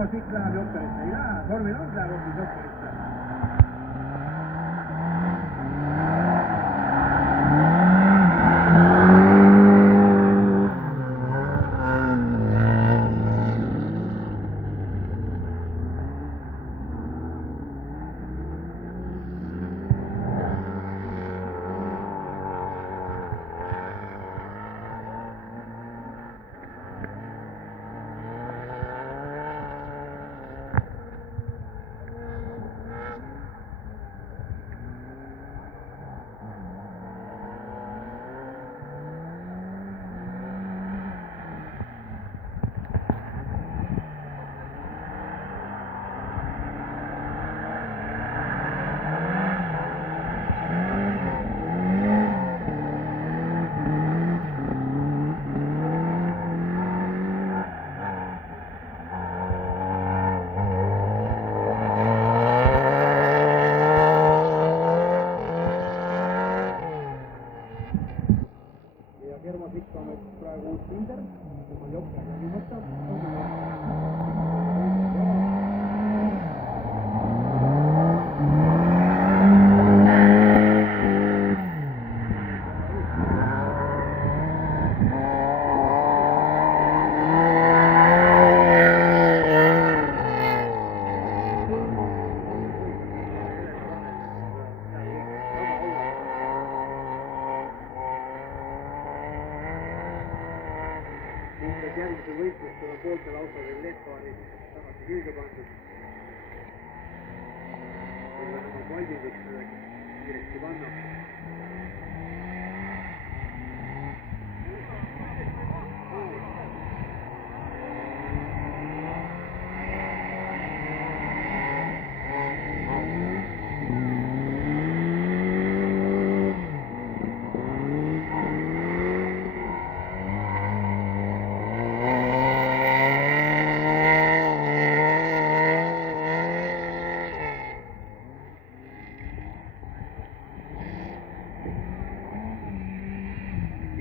Germo Sikk läheb Jokkerisse, ei lähe, Tormilang läheb hoopis Jokkerisse. Germo Sikk on nüüd praegu uus liider, tema Jokker läbi võtab. Järgmisel võistlustel on pooltel autodel LED-paarid tagasi külge pandud. On oma paldindust kiiresti panna.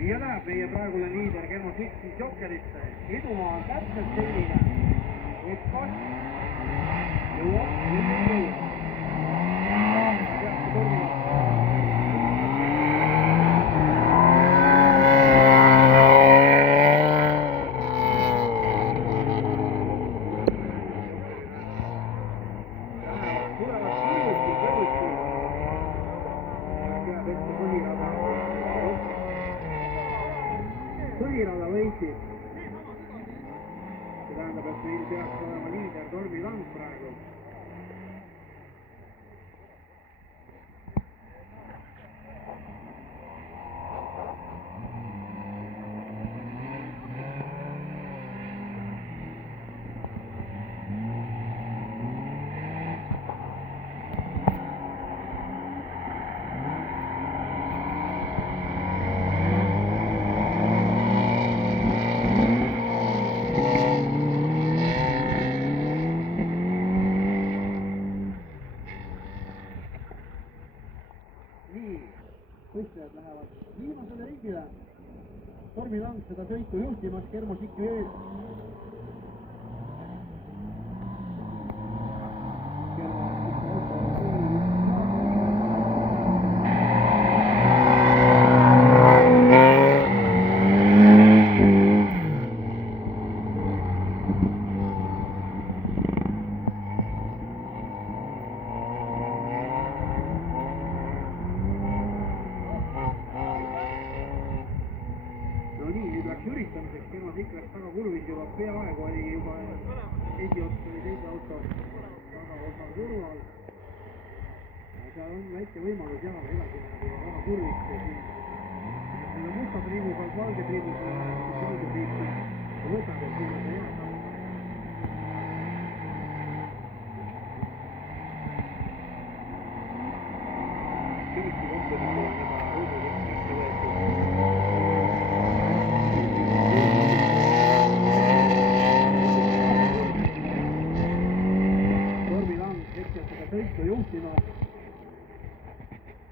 Ja läheb meie praegune liider Germo Sikk siis Jokkerisse. Edumaa on täpselt selline, et kas jõuab või ei jõuab. Peabki tormima. Tulevad kõrvuti. Peab ette põhirada. Põhirada võitib. See tähendab, et meil peaks olema liider Tormilang praegu. Võistlejad lähevad viimasele ringile. Tormilang seda sõitu juhtimas, Germo Sikk ees. Üritamiseks Germo Sikk läks taga kurvis juba peaaegu oli juba esiots või teise auto taga osa kurval. Seal on väike võimalus jaga edasi juba väga kurvist ja siin selle musta triibu pealt valge triibus ja võtab ja siin on see hea saab. Kõiki kompaniid on juba õudusest mitte võetud. Sõitu juhtima,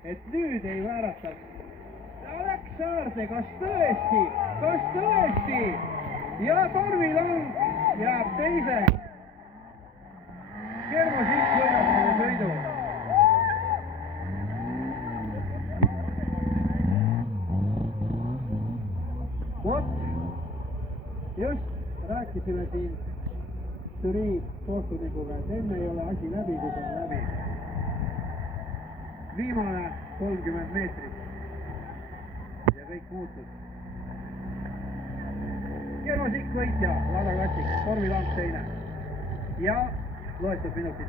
et nüüd ei väärata. Läks saarde, kas tõesti? Ja Tormilang jääb teise. Germo Sikk võidab selle sõidu. Vot, just rääkisime siin žürii kohtunikuga, et enne ei ole asi läbi, kui see on läbi. Viimane 30 meetrit ja kõik muutus. Germo Sikk võitja, Lada Klassik, Formula 1 teine ja loetud minutid.